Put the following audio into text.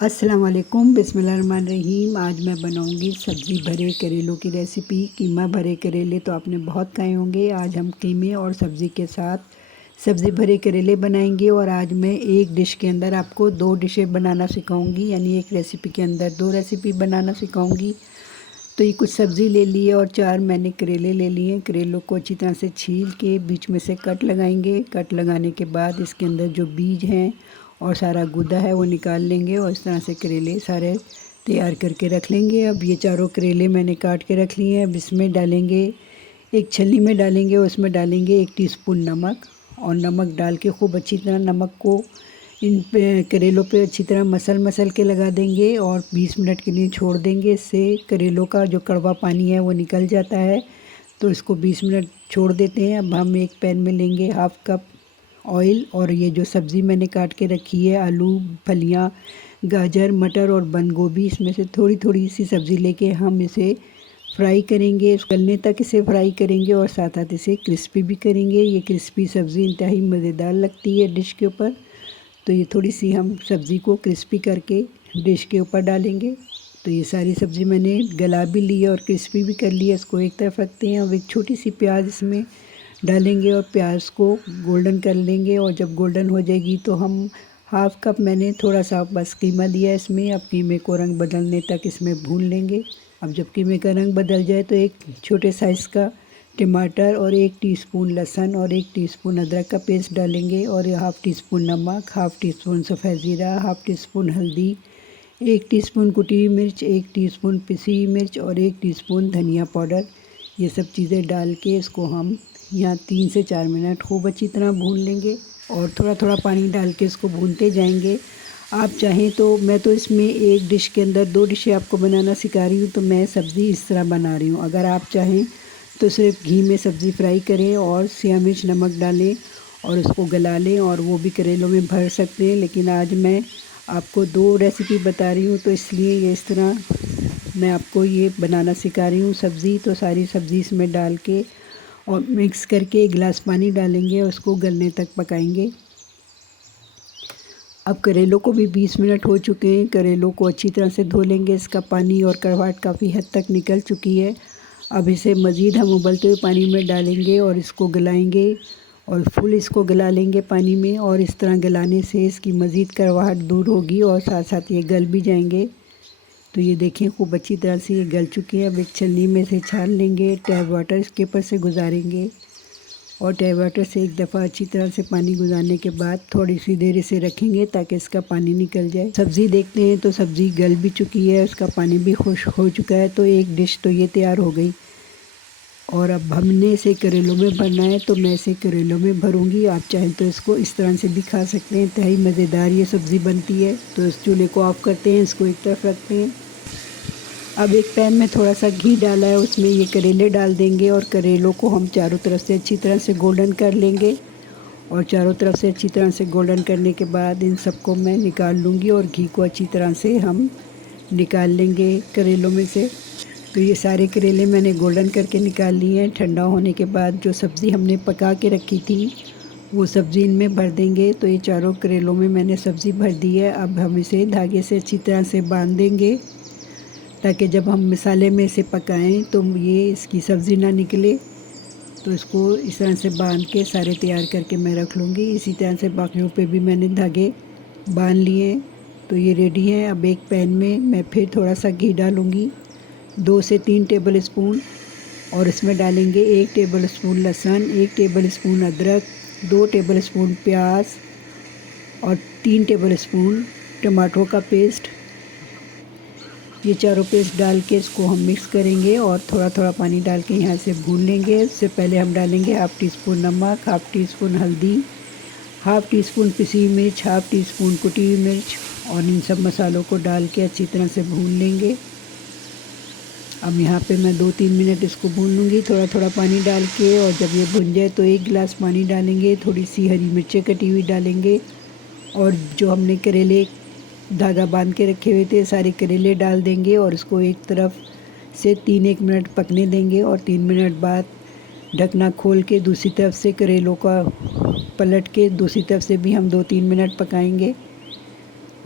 अस्सलाम वालेकुम, बिस्मिल्लाहिर्रहमानिर्रहीम। आज मैं बनाऊंगी सब्ज़ी भरे करेलों की रेसिपी। कीमा भरे करेले तो आपने बहुत खाए होंगे। आज हम कीमे और सब्ज़ी के साथ सब्ज़ी भरे करेले बनाएंगे। और आज मैं एक डिश के अंदर आपको दो डिशें बनाना सिखाऊंगी, यानी एक रेसिपी के अंदर दो रेसिपी बनाना सिखाऊंगी। तो ये कुछ सब्ज़ी ले ली है और चार मैंने करेले ले लिए हैं। करेलों को अच्छी तरह से छील के बीच में से कट लगाएंगे। कट लगाने के बाद इसके अंदर जो बीज हैं और सारा गूदा है वो निकाल लेंगे और इस तरह से करेले सारे तैयार करके रख लेंगे। अब ये चारों करेले मैंने काट के रख लिए हैं। अब इसमें डालेंगे, एक छलनी में डालेंगे और उसमें डालेंगे 1 टीस्पून नमक। और नमक डाल के खूब अच्छी तरह नमक को इन पे करेलों पे अच्छी तरह मसल के लगा देंगे और 20 मिनट के लिए छोड़ देंगे। इससे करेलों का जो कड़वा पानी है वो निकल जाता है। तो इसको 20 मिनट छोड़ देते हैं। अब हम एक पैन में लेंगे हाफ़ कप ऑयल और ये जो सब्ज़ी मैंने काट के रखी है, आलू, फलियाँ, गाजर, मटर और बंद गोभी, इसमें से थोड़ी थोड़ी सी सब्ज़ी लेके हम इसे फ्राई करेंगे। गलने तक इसे फ्राई करेंगे और साथ साथ इसे क्रिस्पी भी करेंगे। ये क्रिस्पी सब्ज़ी इंतहाई मज़ेदार लगती है डिश के ऊपर। तो ये थोड़ी सी हम सब्ज़ी को क्रिस्पी करके डिश के ऊपर डालेंगे। तो ये सारी सब्ज़ी मैंने गला भी ली है और क्रिस्पी भी कर ली है। इसको एक तरफ रखते हैं। अब एक छोटी सी प्याज इसमें डालेंगे और प्याज को गोल्डन कर लेंगे। और जब गोल्डन हो जाएगी तो हम हाफ़ कप मैंने थोड़ा सा बस कीमा दिया इसमें। अब कीमे को रंग बदलने तक इसमें भून लेंगे। अब जब कीमे का रंग बदल जाए तो एक छोटे साइज़ का टमाटर और 1 टीस्पून लहसुन और 1 टीस्पून अदरक का पेस्ट डालेंगे। और हाफ़ टी स्पून नमक, हाफ़ टी स्पून सफ़ेद ज़ीरा, हाफ़ टी स्पून हल्दी, 1 टीस्पून कुटी हुई मिर्च, 1 टीस्पून पिसी हुई मिर्च और 1 टीस्पून धनिया पाउडर। ये सब चीज़ें डाल के इसको हम यहाँ 3 से 4 मिनट खूब अच्छी तरह भून लेंगे और थोड़ा थोड़ा पानी डाल के इसको भूनते जाएंगे। आप चाहें तो, मैं तो इसमें एक डिश के अंदर दो डिशें आपको बनाना सिखा रही हूँ, तो मैं सब्ज़ी इस तरह बना रही हूँ। अगर आप चाहें तो सिर्फ घी में सब्ज़ी फ्राई करें और सिया मिर्च नमक डालें और उसको गला लें और वो भी करेलों में भर सकते हैं। लेकिन आज मैं आपको दो रेसिपी बता रही हूँ, तो इसलिए ये इस तरह मैं आपको ये बनाना सिखा रही हूँ सब्ज़ी। तो सारी सब्ज़ी इसमें डाल के और मिक्स करके 1 गिलास पानी डालेंगे और उसको गलने तक पकाएंगे। अब करेलों को भी 20 मिनट हो चुके हैं। करेलों को अच्छी तरह से धो लेंगे। इसका पानी और कड़वाहट काफ़ी हद तक निकल चुकी है। अब इसे मज़ीद हम उबलते हुए पानी में डालेंगे और इसको गलाएंगे और फुल इसको गला लेंगे पानी में। और इस तरह गलाने से इसकी मज़ीद कड़वाहट दूर होगी और साथ साथ ये गल भी जाएंगे। तो ये देखें खूब अच्छी तरह से ये गल चुके हैं। अब एक छलनी में से छान लेंगे, टैप वाटर इसके ऊपर से गुजारेंगे और टैप वाटर से एक दफ़ा अच्छी तरह से पानी गुजारने के बाद थोड़ी सी देर इसे रखेंगे ताकि इसका पानी निकल जाए। सब्ज़ी देखते हैं तो सब्ज़ी गल भी चुकी है, उसका पानी भी खुश्क हो चुका है। तो एक डिश तो ये तैयार हो गई। और अब हमने इसे करेलों में भरना है, तो मैं इसे करेलों में भरूंगी। आप चाहें तो इसको इस तरह से भी खा सकते हैं। इंतहाई मज़ेदार ये सब्ज़ी बनती है। तो इस चूल्हे को ऑफ़ करते हैं, इसको एक तरफ रखते हैं। अब एक पैन में थोड़ा सा घी डाला है, उसमें ये करेले डाल देंगे और करेलों को हम चारों तरफ से अच्छी तरह से गोल्डन कर लेंगे। और चारों तरफ से अच्छी तरह से गोल्डन करने के बाद इन सबको मैं निकाल लूँगी और घी को अच्छी तरह से हम निकाल लेंगे करेलों में से। तो ये सारे करेले मैंने गोल्डन करके निकाल लिए हैं। ठंडा होने के बाद जो सब्ज़ी हमने पका के रखी थी वो सब्ज़ी इनमें भर देंगे। तो ये चारों करेलों में मैंने सब्ज़ी भर दी है। अब हम इसे धागे से अच्छी तरह से बांध देंगे ताकि जब हम मसाले में इसे पकाएं तो ये इसकी सब्ज़ी ना निकले। तो इसको इस तरह से बांध के सारे तैयार करके मैं रख लूँगी। इसी तरह से बाकियों पे भी मैंने धागे बांध लिए। तो ये रेडी है। अब एक पैन में मैं फिर थोड़ा सा घी डालूँगी, 2 से 3 टेबल स्पून। और इसमें डालेंगे 1 टेबल स्पून लहसुन, 1 टेबल स्पून अदरक, 2 टेबल स्पून प्याज और 3 टेबल स्पून टमाटरों का पेस्ट। ये चारों पेस्ट डाल के इसको हम मिक्स करेंगे और थोड़ा थोड़ा पानी डाल के यहाँ से भून लेंगे। इससे पहले हम डालेंगे हाफ़ टी स्पून नमक, हाफ़ टी स्पून हल्दी, हाफ़ टी स्पून पिसी हुई मिर्च, हाफ़ टी स्पून कुटी हुई मिर्च और इन सब मसालों को डाल के अच्छी तरह से भून लेंगे। अब यहाँ पे मैं 2-3 मिनट इसको भून लूँगी थोड़ा थोड़ा पानी डाल के। और जब ये भुन जाए तो 1 गिलास पानी डालेंगे, थोड़ी सी हरी मिर्चें कटी हुई डालेंगे और जो हमने करेले धागा बांध के रखे हुए थे सारे करेले डाल देंगे और इसको एक तरफ से 3-1 मिनट पकने देंगे। और 3 मिनट बाद ढकना खोल के दूसरी तरफ से करेलों का पलट के दूसरी तरफ से भी हम 2-3 मिनट पकाएंगे।